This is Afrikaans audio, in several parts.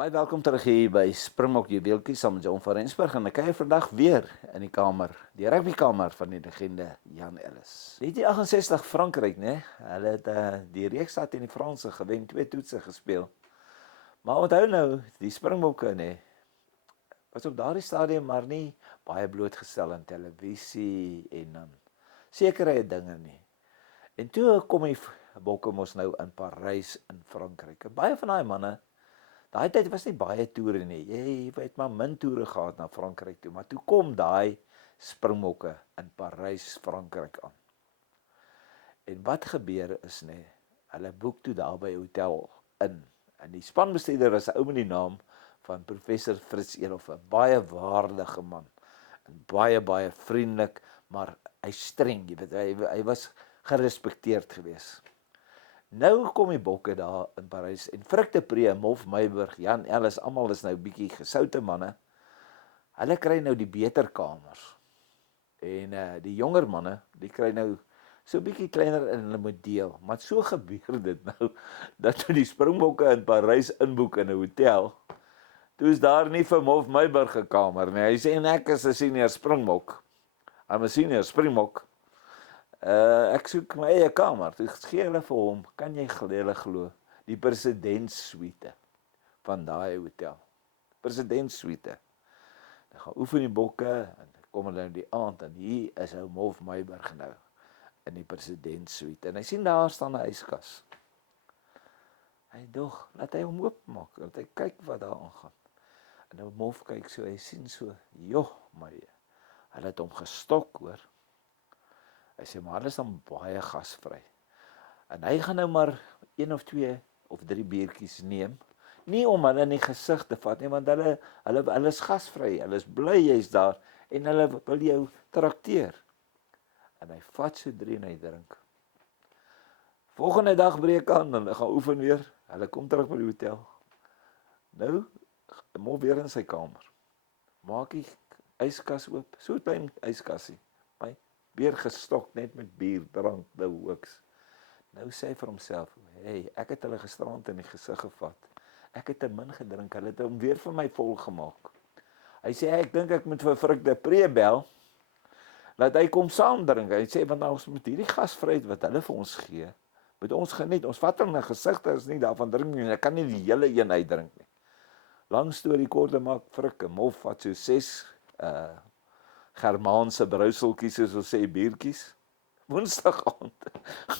Baie welkom terug hier by Springbok Juweeltjies saam met John van Rensburg en ek kuier vandag weer in die kamer, die rugbykamer van die legende Jan Ellis. 1968 Frankryk, né? Hulle het die reeks teen die Franse gewen, 2 toetse gespeel. Maar onthou nou, die Springbokke, né, was op daardie stadium maar nie baie blootgestel aan televisie en dan sekere dinge nie. En toe kom die bokke mos nou in Parys in Frankryk. En baie van daai manne, daai tyd was nie baie toere nie. Jy het maar min toere gehad na Frankryk toe, maar toe kom daai Springbokke in Parys, Frankryk aan. En wat gebeur is hulle boek toe daar by 'n hotel in. En die spanbestuurder was 'n ou met die naam van professor Fritz Elof, 'n baie waardige man. En baie vriendelik, maar hy streng, jy weet, hy was gerespekteerd geweest. Nou kom die bokke daar in Parys en Frick de Pre, Mof Meiburg, Jan Ellis, almal is nou bietjie gesoute manne. Hulle kry nou die beter kamers. En die jonger manne, die kry nou so bietjie kleiner en hulle moet deel. Maar so gebeur dit nou dat toe die Springbokke in Parys inboek in 'n hotel, toe is daar nie vir Mof Meiburg 'n kamer nie. Hy sê ek is 'n senior Springbok. I'm a senior Springbok. Ek soek my eie kamer. Toe gee hulle vir hom, kan jy glo, die presidentssuite van daai hotel. Presidentssuite. Dan gaan oefen die bokke en kom hulle nou die aand en hier is ou Mof Meiburg nou in die presidentssuite. En hy sien daar staan 'n yskas. Hy dog, laat hy hom oopmaak, laat hy kyk wat daar aangaan. En nou Mof kyk so, hy sien so, joh, my, hulle het hom gestok, hoor. Hy sê, maar hulle is dan baie gasvry. En hy gaan nou maar 1 of 2 of 3 biertjies neem. Nie om hulle in die gesig te vat nie, want hulle is gasvry, hulle is bly jy's daar, en hulle wil jou trakteer. En hy vat so 3 en hy drink. Volgende dag breek aan, en hulle gaan oefen weer, hulle kom terug by die hotel. Nou, Mof weer in sy kamer. Maak die yskas oop, so klein yskasie. Weer gestok, net met bier, drank, nou hoeks. Nou sê hy vir homself, hey, ek het hulle gisterand in die gesig gevat. Ek het te min gedrink, hulle het hom weer vir my vol gemaak. Hy sê, ek dink ek moet vir Frick de Pre bel, laat hy kom saam drink. Hy sê, want ons moet hierdie gasvryheid wat hulle vir ons gee, moet ons geniet. Ons vat hom in gesigte is nie daarvan drink nie, ek kan nie die hele een uitdrink nie. Lang storie kort te maak, Frick en Mof vat so 6 Germaanse brouseltjies, soos ons sê, biertjies. Woensdag aand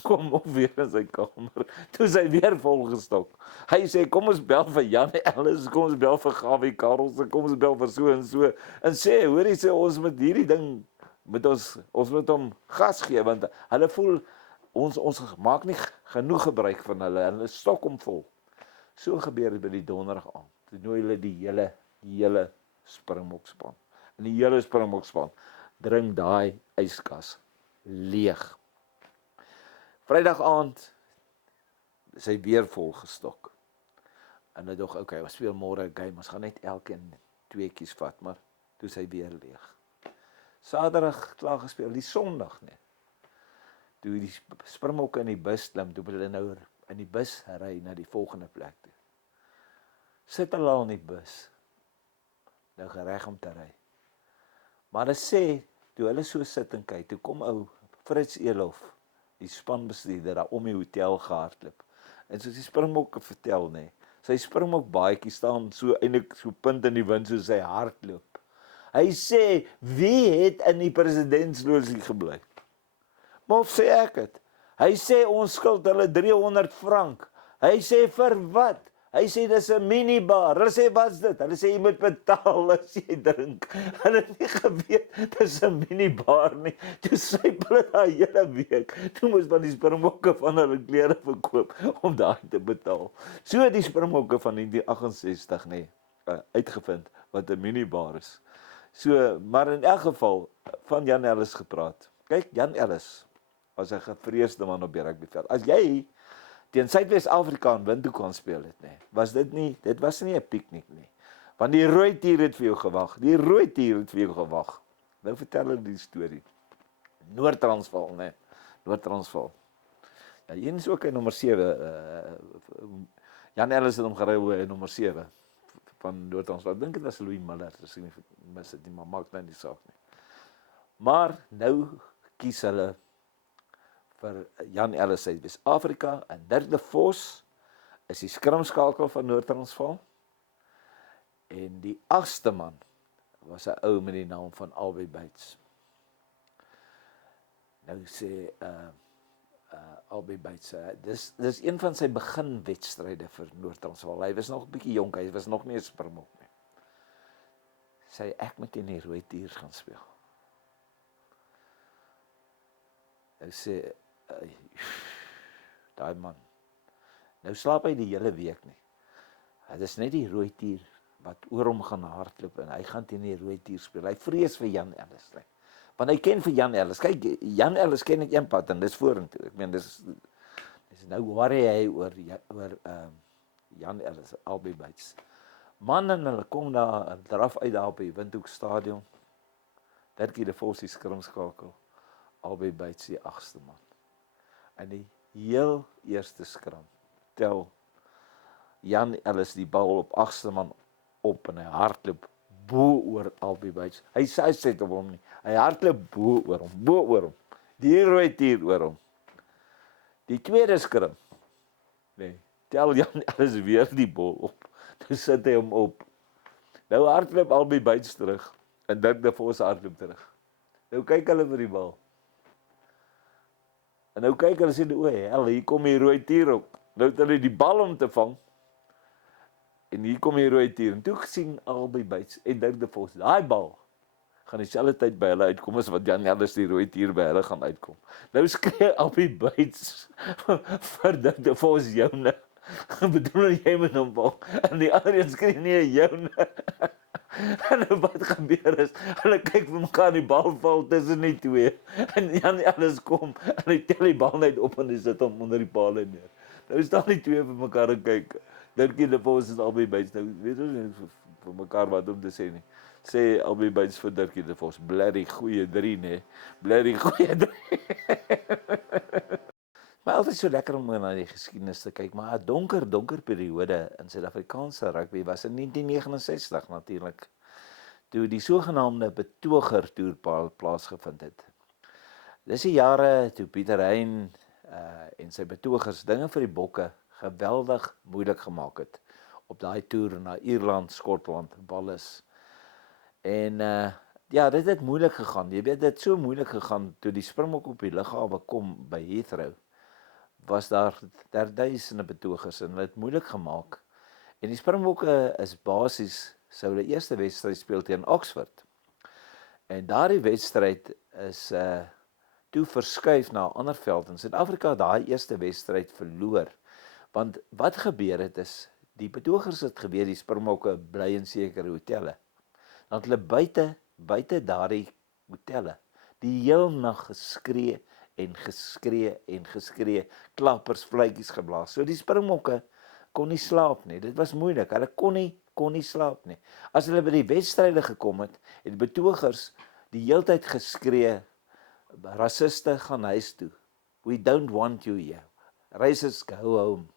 kom Mof weer in sy kamer, toe is hy weer volgestok. Hy sê, kom ons bel vir Jan Ellis, kom ons bel vir Gawie Karelse, kom ons bel vir so, en sê, hoorie sê, ons moet hierdie ding, ons moet hom gas gee, want hulle voel, ons maak nie genoeg gebruik van hulle stok hom vol. So gebeur dit by die donderdag aand, toe nooi hulle die hele Springbokspan. En die hele Springbokspan drink daai yskas leeg. Vrydag aand is hy weer volgestok. En hy dog, okay, ons speel môre 'n game, ons gaan net elkeen 2tjies vat, maar toe is hy weer leeg. Saterdag klaar gespeel, die Sondag toe die Springbokke in die bus klim, toe hulle nou in die bus ry na die volgende plek toe. Sit hulle al in die bus, nou gereg om te ry. Maar hulle sê, toe hulle so sit en kyk, toe kom ou Fritz Elof, die spanbestuurder, daar om die hotel gehardloop. En soos die Springbokke vertel, sy Springbok baadjie staan so eintlik so punt in die wind, soos sy hardloop. Hy sê, wie het in die presidentslosie gebly? Mof sê ek het. Hy sê, ons skuld hulle 300 frank. Hy sê, vir wat? Hy sê, dis 'n minibar. Hulle sê, wat's dit? Hulle sê, jy moet betaal as jy drink. Hulle het nie geweet, dis 'n minibar nie. Toe syp hulle daai hele week. Toe moes van die Springbokke van hulle klere verkoop, om daai te betaal. So het die Springbokke van 1968, uitgevind, wat 'n minibar is. So, maar in elk geval, van Jan Ellis gepraat. Kyk, Jan Ellis was 'n gevreesde man op die rugbyveld. As jy teen Suidwes-Afrika in Windhoek kan speel het, dit was nie 'n piknik nie. Want die rooi tier het vir jou gewag. Nou vertel hulle die storie. Noord-Transvaal, Noord-Transvaal. Ja, hier is ook 'n nommer 7. Jan Ellis het hom gery by nommer 7. van Noord-Transvaal. Ek dink dit was Louis Miller, as ek nie mis dit nie, maar maak nou nie saak nie. Maar nou kies hulle vir Jan Ellis uit Wes-Afrika en Dirk de Vos is die skrimskakel van Noord-Transvaal. En die 8ste man was 'n ou met die naam van Albei Bates. Nou sê Albei Bates, dis een van sy beginwedstryde vir Noord-Transvaal. Hy was nog 'n bietjie jonk, hy was nog nie 'n springbok nie. Sê ek moet in die Rooi Tiers gaan speel. Hy sê daai man. Nou slaap hy die hele week nie. Dit is net die Rooi Tier wat oor hom gaan hardloop en hy gaan teen die Rooi Tier speel. Hy vrees vir Jan Ellis. Want hy ken vir Jan Ellis. Kyk, Jan Ellis ken ek een pad en dis vorentoe. Ek meen dis nou worry hy oor Jan Ellis, Albei Bates. Man en hulle kom daar en draf uit daar op die Windhoek Stadion. Dirkie de Vos die skrimskakel. Albei Bates die 8ste man. En die heel eerste skram tel Jan Ellis die bal op 8ste man op en hy hardloop bo oor Albei Bates. Hy sê op hom nie. Hy hardloop bo oor hom. Die Rooi Tier oor hom. Die tweede skrim. Nee, tel Jan Ellis weer die bal op. Nou sit hy hom op. Nou hardloop Albei Bates terug en Dirk de Vos hardloop terug. Nou kyk hulle vir die bal. En nou kyk hulle sê, hel, hier kom die Rooi Tier op. Nou het hulle die bal om te vang. En hier kom die Rooi Tier. En toe gesien Albei Bates en Dirk de Vos, daai bal gaan dieselfde tyd by hulle uitkom as wat Jan Ellis die Rooi Tier by hulle gaan uitkom. Nou skree Albei Bates vir Dirk de Vos joune. Bedoel jy met hom bal? En die ander een skree nie joune. En wat gebeur is, hulle kyk vir mekaar, die bal val tussen die twee. En Jan Ellis kom en hy tel die bal net op en hy sit hom onder die paal neer. Nou staan die twee vir mekaar en kyk. Dirkie de Vos is Albei Bates. Nou weet ons nie vir mekaar wat om te sê nie. Sê Albei Bates vir Dirkie de Vos, blerrie goeie 3, nee. Blerrie goeie 3. Maar altyd so lekker om na die geskiedenis te kyk, maar 'n donker periode in Suid-Afrikaanse rugby was in 1969 natuurlik, toe die sogenaamde betoger-toer plaasgevind het. Dis die jare toe Pieter Hein en sy betogers dinge vir die bokke geweldig moeilik gemaak het op daai toer na Ierland, Skotland, Wallis. En ja, dit het moeilik gegaan. Jy weet, dit het so moeilik gegaan toe die Springbok op die lughawe kom by Heathrow. Was daar duisende betogers en hulle het moeilik gemaak. En die Springbokke is basies sou hulle eerste wedstryd speel teen Oxford. En daardie wedstryd is toe verskuif na 'n ander veld. In Suid-Afrika het daai eerste wedstryd verloor. Want wat gebeur het is, die betogers het geweet die Springbokke bly in sekere hotelle. Dan het hulle buite daardie hotelle die heel nag geskree en geskree, klappers, fluitjies geblaas. So die Springbokke kon nie slaap nie. Dit was moeilik. Hulle kon nie slaap nie. As hulle by die wedstryde gekom het die betogers die heeltyd geskree, rassiste gaan huis toe. We don't want you here. Racists go home.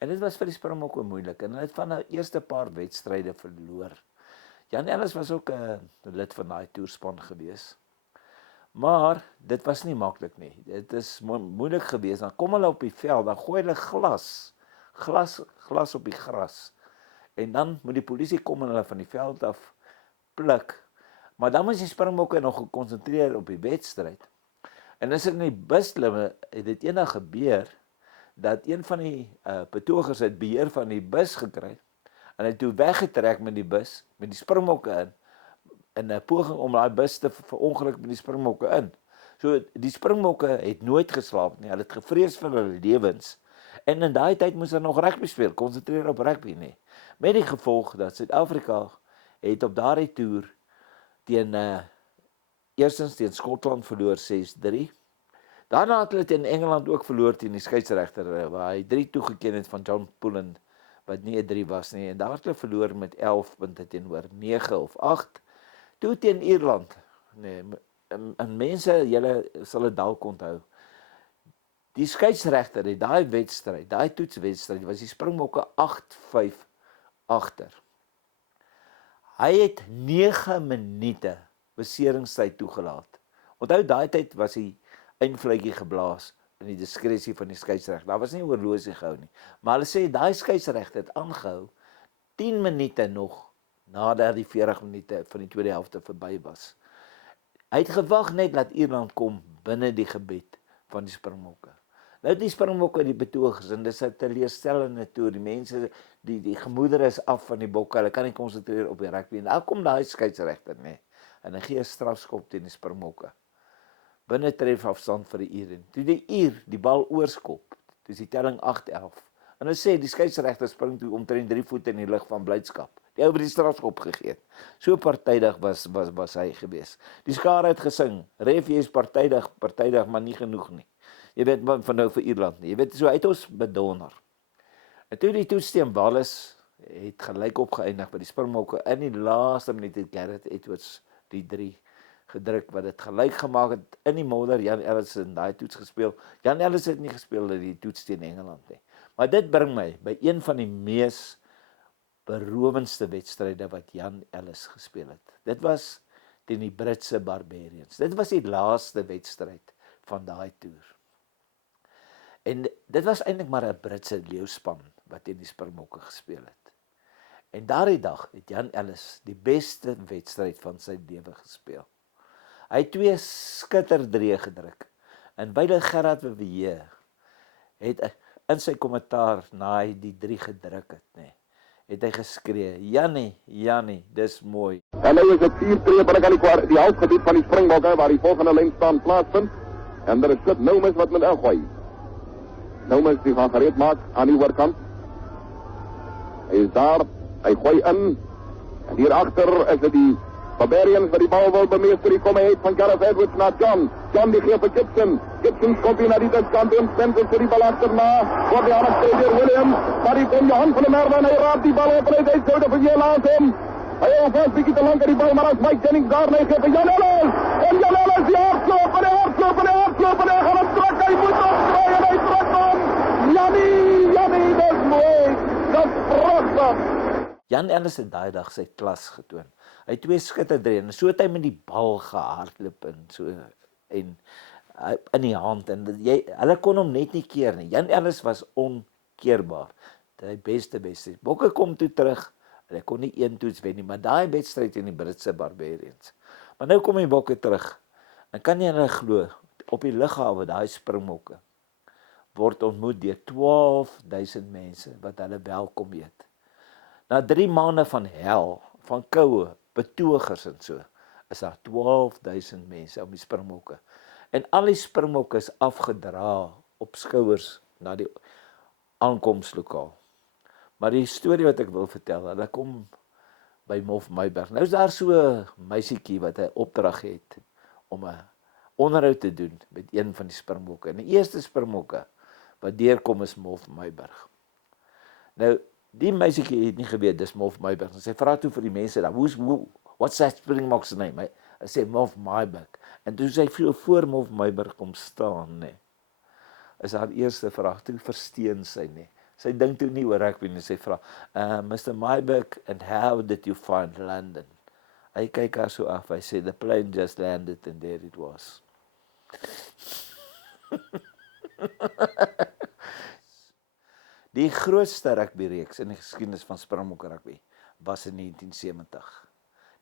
En dit was vir die Springbokke moeilik en hulle het van die eerste paar wedstryde verloor. Jan Ellis was ook 'n lid van daai toerspan gewees. Maar dit was nie maklik nie. Dit is moeilik geweest. Dan kom hulle op die veld, dan gooi hulle glas op die gras. En dan moet die polisie kom en hulle van die veld af pluk. Maar dan moet die Springbokke nog gekonsentreer op die wedstryd. En as in die busklimme het dit eendag gebeur dat een van die betogers het beheer van die bus gekry en hy toe weggetrek met die bus met die Springbokke in 'n poging om daai bus te verongeluk met die Springbokke in. So die Springbokke het nooit geslaap nie. Hulle het gevrees vir hulle lewens. En in daai tyd moes hulle nog rugby speel, konsentreer op rugby nie. Met die gevolg dat Suid-Afrika het op daardie toer eerstens teen Skotland verloor 6-3. Daarna het hulle teen Engeland ook verloor teen die skeieregter waar hy 3 toegeken het van John Pullen wat nie 'n 3 was nie en daar het hulle verloor met 11 punte teenoor 9 of 8. Toe teen Ierland. Nee, en mense, julle sal dit dalk onthou. Die skeieregter het daai toetswedstryd was die Springbokke 8-5 agter. Hy het 9 minute beseringstyd toegelaat. Onthou daai tyd was die eindfluitjie geblaas in die diskresie van die skeieregter. Daar was nie oorlosie gehou nie. Maar hulle sê daai skeieregter het aangehou 10 minute nog nadat die 40 minute van die tweede helfte verby was. Hy het gewag net dat Ierland kom binne die gebied van die Springbokke. Nou die Springbokke die betogers en dis 'n teleurstellende toer. Die mense, die gemoedere is af van die bokke. Hulle kan nie konsentreer op die rugby en daar kom daai skeieregter nê. En hy gee 'n strafskop teen die Springbokke. Binne trefafstand vir die Iere. Toe die Ier die bal oorskop, dis die telling 8-11. En hulle sê die skeieregter spring toe omtrent 3 voet in die lug van blydskap. Die ou het die strafskop gegee het. So partydig was hy gewees. Die skare het gesing, ref jy is partydig, maar nie genoeg nie. Jy weet van nou vir Ierland nie. Jy weet so uit ons bedonder. En toe die toets teen Wales het gelyk opgeëindig by die Springbokke in die laaste minuut het Gareth Edwards die 3 gedruk wat dit gelyk gemaak het in die modder. Jan Ellis het in daai toets gespeel. Jan Ellis het nie gespeel in die toets teen Engeland nie. Maar dit bring my by een van die mees berowendste wedstryde wat Jan Ellis gespeel het. Dit was teen die Britse Barbarians. Dit was die laaste wedstryd van daai toer. En dit was eintlik maar 'n Britse leeuspan wat teen die Springbokke gespeel het. En daardie dag het Jan Ellis die beste wedstryd van sy lewe gespeel. Hy het 2 skitterdreë gedruk. En beide Gerard Verweer het in sy kommentaar na hy die 3 gedruk het, nê, het hy geskree, Jannie, dis mooi. En nou is het 4 tree binne die halfgebied van die Springbokke waar die volgende lyn staan plaasvind. En daar is dit Noumis wat met ingooi. Noumis die gaan gereed maak aan die oorkant. Hy is daar, hy gooi in. En hier agter is dit die Barbarians wat die bal wil bemeester. Die kom uit van Gareth Edwards na John. John die gee vir Gibson. Gibson skop hier na die diskant en Spencer vir die bal agterna. Voor die arm tegen Williams. Maar die kom Johan van der Merwe en hy raap die bal op en hy sou vir Jan laat hom. Hy hou vast bietjie te lank aan die bal, maar as Mike Jennings daar lê gee vir Jan Ellis. En Jan Ellis die hardloop en hy gaan hem trek. Hy moet opdraai en hy trek hom. Jannie, dis mooi. Dis pragtig. Jan Ellis het daai dag sy klas getoon. Hy het 2 skitterdreë en so het hy met die bal gehardloop en so en in die hand en hulle kon hom net nie keer nie. Jan Ellis was onkeerbaar. Die beste. Bokke kom toe terug. Hulle kon nie 1 toets wen nie, maar daai wedstryd in die Britse Barbarians. Maar nou kom die Bokke terug. En kan jy hulle glo op die lughawe daai Springbokke word ontmoet deur 12,000 mense wat hulle welkom heet. Na 3 maande van hel, van koue, betogers en so, is daar 12,000 mense om die Springbokke. En al die Springbokke is afgedra op skouers na die aankomslokaal. Maar die storie wat ek wil vertel, hulle kom by Mof Meiberg. Nou is daar so 'n meisietjie wat 'n opdrag het om 'n onderhoud te doen met een van die Springbokke. En die eerste Springbokke wat deurkom is Mof Meiberg. Nou, die meisietjie het nie geweet dis Mof Meiberg. Sy vra toe vir die mense daar, what's that Springbok se name? Hy sê Mof Meiberg. En toe sy voor Mof Meiberg kom staan, nee, is haar eerste vraag, toe versteen sy nie. Sy dink toe nie oor rugby nie, sy vra, Mr. Meiberg, and how did you find London? Hy kyk haar so af, hy sê, the plane just landed and there it was. Die grootste rugbyreeks in die geskiedenis van Springbok rugby was in 1970.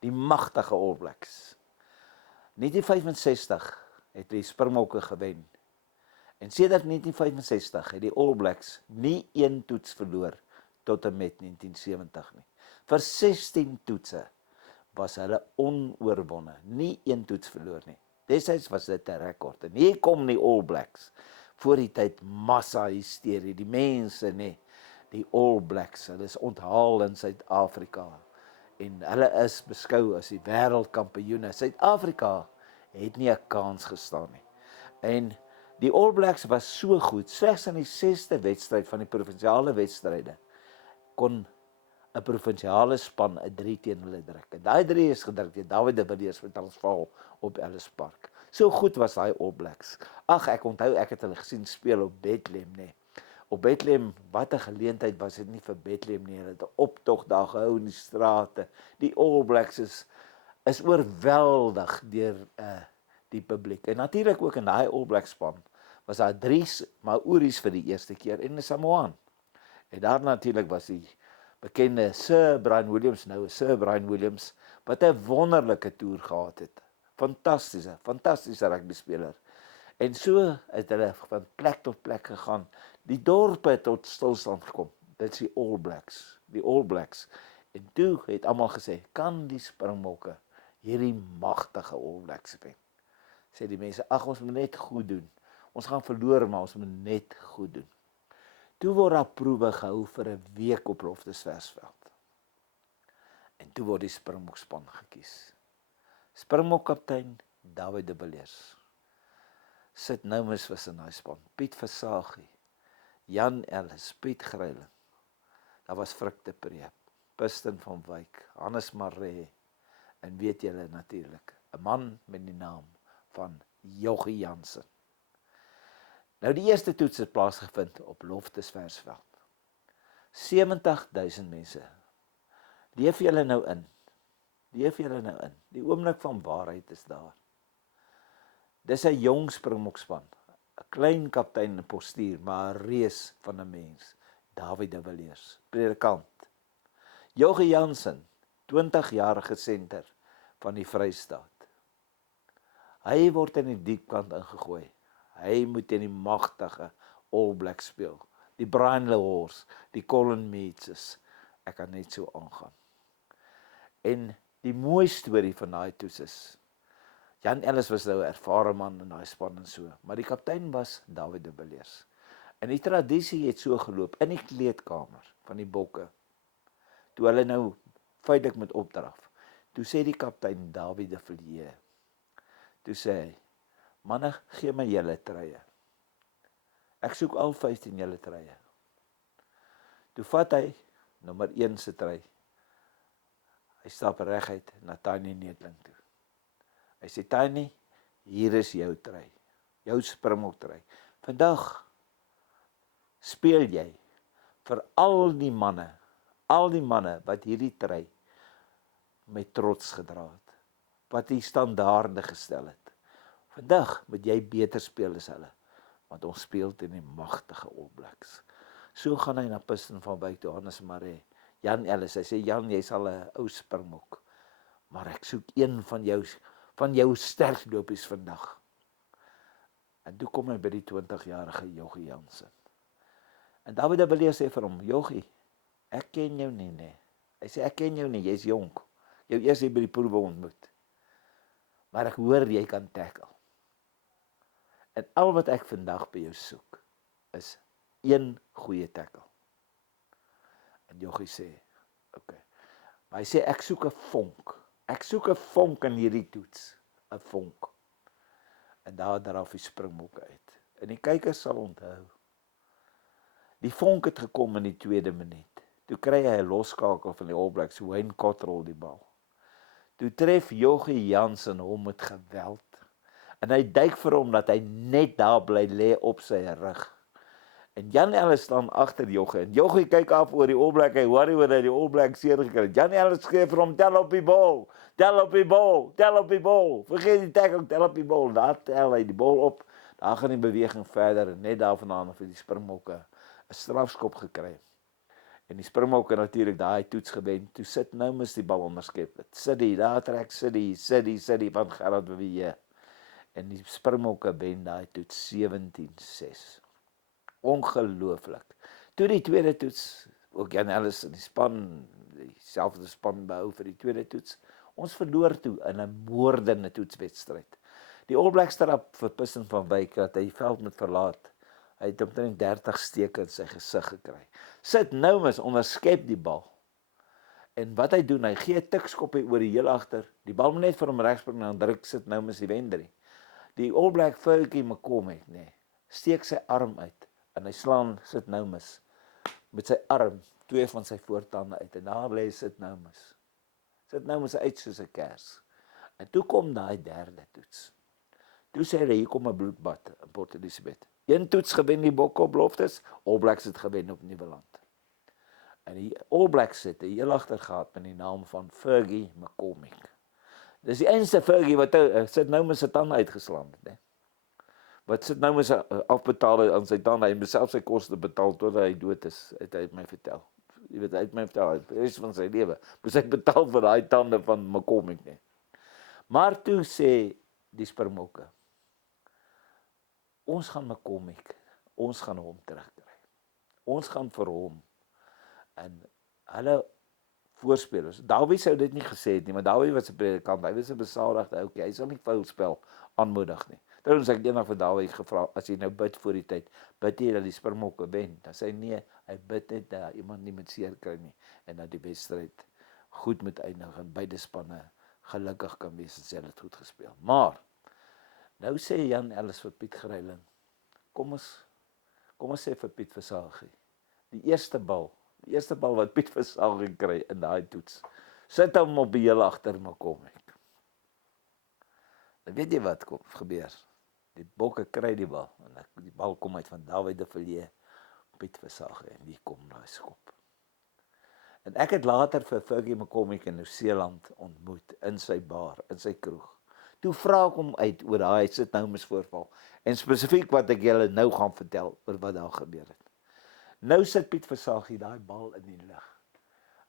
Die magtige All Blacks. 1965 het die Springbokke gewen. En sedert 1965 het die All Blacks nie 1 toets verloor tot en met 1970 nie. Vir 16 toetse was hulle onoorwonne, nie 1 toets verloor nie. Destyds was dit 'n rekord. En hier kom die All Blacks. Voor die tyd massa hysterie, die mense nie, die All Blacks, hulle is onthaal in Suid-Afrika. En hulle is beskou as die wêreldkampioene. Suid-Afrika het nie 'n kans gestaan nie. En die All Blacks was so goed, slegs in die 6de wedstryd van die provinsiale wedstryde kon 'n provinsiale span 'n 3 teen hulle druk. En daai 3 is gedruk deur David de Villiers van Transvaal op Ellis Park. So goed was daai All Blacks. Ag, ek onthou ek het hulle gesien speel op Bethlehem, nee. op Bethlehem, wat 'n geleentheid was dit nie vir Bethlehem nie. Hulle het 'n optog daar gehou in die strate. Die All Blacks is oorweldig deur die publiek. En natuurlik ook in daai All Blacks span was daar 3 Maoris vir die eerste keer en 'n Samoaan. En daar natuurlik was die bekende Sir Brian Williams, nou Sir Brian Williams, wat 'n wonderlike toer gehad het. Fantastiese rugby speler. En so het hulle van plek tot plek gegaan. Die dorpe het tot stilstand gekom. Dit is die All Blacks. Die All Blacks. En toe het almal gesê, kan die Springbokke hierdie magtige All Blacks wen? Sê die mense, ag ons moet net goed doen. Ons gaan verloor, maar ons moet net goed doen. Toe word daar proewe gehou vir 'n week op Loftesversveld. En toe word die Springbokspan gekies. Springbok kaptein Dawie de Villiers. Sit Noumus was in daai span. Piet Versagie, Jan Ellis, Piet Greiling. Daar was Frik de Preep, Piston van Wyk, Hannes Maree en weet julle natuurlik, 'n man met die naam van Jochie Jansen. Nou die eerste toets het plaasgevind op Loftesversveld. 70.000 mense. Leef julle nou in. Die oomblik van waarheid is daar. Dis 'n jong Springbokspan, 'n klein kaptein in postuur, maar 'n reus van 'n mens, Dawie de Villiers, predikant. Jochie Jansen, 20-jarige senter van die Vrystaat. Hy word in die diepkant ingegooi. Hy moet teen die magtige All Blacks speel. Die Brian Lahores, die Colin Meads, ek kan net so aangaan. En die mooi storie van daai toets is, Jan Ellis was nou 'n ervare man in daai span en so, maar die kaptein was Dawie de Villiers. En die tradisie het so geloop in die kleedkamer van die Bokke. Toe hulle nou feitelik met opdraf, toe sê die kaptein Dawie de Villiers, toe sê hy, manne, gee my julle treie. Ek soek al 15 julle treie. Toe vat hy nommer 1 se trei. Hy stap reguit na Tiny Neethling toe. Hy sê, Tiny, hier is jou trei, jou Springbok trei. Vandag speel jy vir al die manne wat hierdie trei met trots gedra het, wat die standaarde gestel het. Vandag moet jy beter speel as hulle, want ons speel teen die magtige All Blacks. So gaan hy na Piston van Wyk toe, Hannes Maree, Jan Ellis, hy sê, Jan, jy's al 'n ou Springbok, maar ek soek een van jou sterk lopies vandag. En toe kom hy by die 20-jarige Jochie Jansen. En Dawie de Villiers sê vir hom, Jochie, ek ken jou nie, nee. Hy sê, ek ken jou nie, jy's jonk. Jou eers hier by die proewe ontmoet. Maar ek hoor jy kan tackle. En al wat ek vandag by jou soek, is een goeie tackle. En Jochie sê, okay. Maar hy sê, ek soek 'n vonk. Ek soek 'n vonk in hierdie toets. 'n Vonk. En daar draf die Springbokke uit. En die kykers sal onthou. Die vonk het gekom in die 2de minuut. Toe kry hy 'n loskakel van die All Blacks, Wayne Cottrell die bal. Toe tref Jochie Jansen hom met geweld. En hy duik vir hom dat hy net daar bly lê op sy rug. En Jan Ellis staan agter Jochie. En Jochie kyk af oor die All Black, hy worry oor dat die All Black seer gekry het. Jan Ellis skree vir hom, tel op die bal, tel op die bal, tel op die bal. Vergeet die tackle, tel op die bal. Daar tel hy die bal op. Daar gaan die beweging verder en net daarvandaan vir die Springbokke 'n strafskop gekry. En die Springbokke natuurlik daai toets gewen. Toe sit Noumus die bal onderskep. City, daar trek City van Gerard de Villiers. En die Springbokke wen daai toets 17-6. Ongelooflik. Toe die tweede toets, ook Jan Ellis in die span, dieselfde span behou vir die tweede toets, ons verloor toe in 'n moordende toetswedstryd. Die All Blacks trap vir Piston van Wyk dat hy die veld moet verlaat. Hy het omtrent 30 steke in sy gesig gekry. Sit Noumus onderskep die bal. En wat hy doen, hy gee 'n tikskoppie oor die heel agter. Die bal moet net vir hom regspring, dan druk Sit Noumus die wendrie. Die All Black Fergie McCormick, steek sy arm uit. En hy slaan Sit Noumus met sy arm, 2 van sy voortande uit. En daar lê Sit Noumus. Sit Noumus uit soos 'n kers. En toe kom daai derde toets. Toe sê hy, hier kom 'n bloedbad in Port Elizabeth. Een toets gewen die Bokke op beloftes, All Blacks het gewen op Nieuweland. En die All Blacks het 'n heel agter gehad met die naam van Fergie McCormick. Dis die enigste Fergie wat sit nou met sy tande uitgeslaan het, né? Wat sit nou met sy afbetaal aan sy tande, hy moet self sy koste betaal totdat hy dood is, het hy my vertel. Jy weet, hy het my vertel, die res van sy lewe, moes hy betaal vir daai tande van McCormick, né? Maar toe sê die Springbokke, ons gaan McCormick, ons gaan hom terugkry. Ons gaan vir hom. En hulle voorspelers, Dawie sou dit nie gesê het nie, maar Dawie was 'n predikant, hy was 'n besadigde ouetjie, hy sal nie foulspel aanmoedig nie. Trouwens ek eendag vir Dawie gevra, as jy nou bid voor die tyd, bid jy dat die Springbokke wen? Dan sê hy nee, hy bid net dat iemand nie met seer kry nie, en dat die wedstryd goed moet eindig, en beide spanne gelukkig kan wees, en sê het goed gespeel. Maar, nou sê Jan Ellis vir Piet Greiling, kom ons sê vir Piet Versagie, die eerste bal wat Piet Versagie kry in daai toets, sit hom op die heel agter McCormick. Dan weet jy wat gebeur. Die Bokke kry die bal, en die bal kom uit van Dawie de Villiers, Piet Versagie, en die kom daai skop. En ek het later vir Fergie McCormick in Nieu-Seeland ontmoet, in sy bar, in sy kroeg. Toe vra ek hom uit oor daai sit nou misvoorval, en spesifiek wat ek julle nou gaan vertel, oor wat daar gebeur het. Nou sit Piet Versagie daai bal in die lug.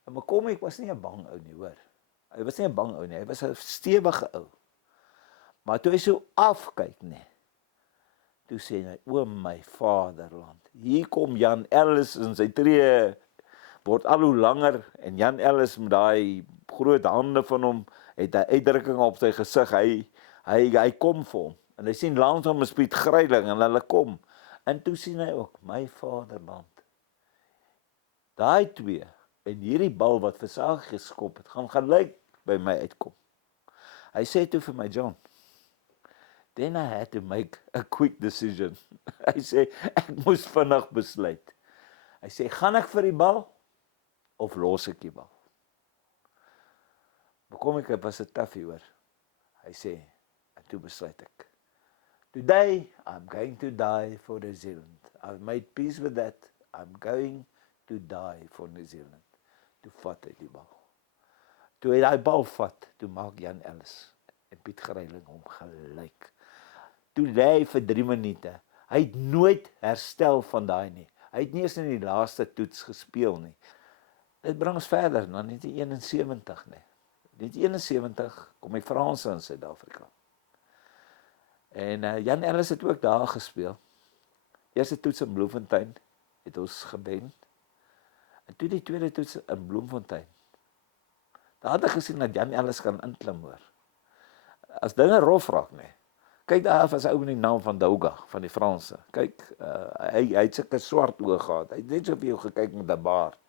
En McCormick was nie 'n bang ou nie, hoor. Hy was nie 'n bang ou nie, hy was 'n stewige ou. Maar toe hy so afkyk, nee, toe sê hy, o my vaderland, hier kom Jan Ellis en sy tree word al hoe langer, en Jan Ellis met daai groot hande van hom, het 'n uitdrukking op sy gesig, hy kom vir hom, en hy sien langs hom is Piet Greiling, en hulle kom, en toe sien hy ook, my vaderland, daai twee, en hierdie bal wat Versagie geskop het, gaan gelyk by my uitkom. Hy sê toe vir my, John, then I had to make a quick decision. Hy sê, ek moes vinnig besluit. Hy sê, gaan ek vir die bal, of los ek die bal? McCormick was 'n toughie, hoor. Hy sê, en toe besluit ek, today, I'm going to die for New Zealand. I've made peace with that. I'm going to die for New Zealand. Toe vat hy die bal. Toe hy die bal vat, toe maak Jan Ellis en Piet Greiling hom gelyk. Toe lê hy vir 3 minute. Hy het nooit herstel van daai nie. Hy het nie eens in die laaste toets gespeel nie. Dit bring ons verder na 1971, nee. 1971 kom die Franse in Suid-Afrika. En Jan Ellis het ook daar gespeel. Eerste toets in Bloemfontein het ons gewen. En toe die tweede toets in Bloemfontein. Daar het ek gesien dat Jan Ellis kan inklim, hoor. As dinge rof raak, nee. Kyk daar was 'n ou met die naam van Douga, van die Franse. Kyk, hy het sulke swart oë gehad. Hy het net so op jou gekyk met 'n baard.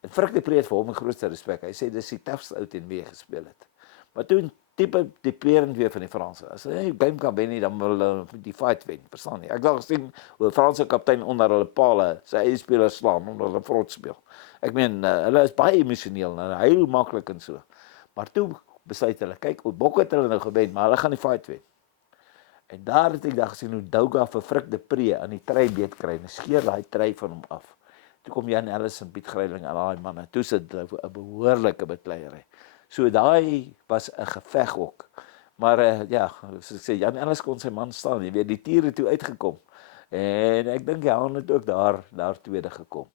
En Frik de Pre het vir hom 'n grootste respek. Hy sê dis die toughste ou teen wie hy gespeel het. Maar toe die perend weer van die Franse. As hy die game kan wen nie, dan wil hulle die fight wen. Verstaan nie? Ek het al gesien hoe 'n Franse kaptein onder hulle pale sy eie spelers slaan omdat hulle vrot speel. Ek meen, hulle is baie emosioneel en heel maklik en so. Maar toe besluit hulle, kyk, Bokke het hulle nou gewen, maar hulle gaan die fight wen. En daar het ek dan gesien hoe Douga vir Frik de Pre aan die trei beet kry en skeer daai trei van hom af. Toe kom Jan Ellis en Piet Greiling en daai manne, toe sit hulle 'n behoorlike bekleierery. So daai was 'n geveg ook. Maar ja, soos ek sê, Jan Ellis kon sy man staan, jy weet, die tiere toe uitgekom. En ek dink Jan het ook daar tweede gekom.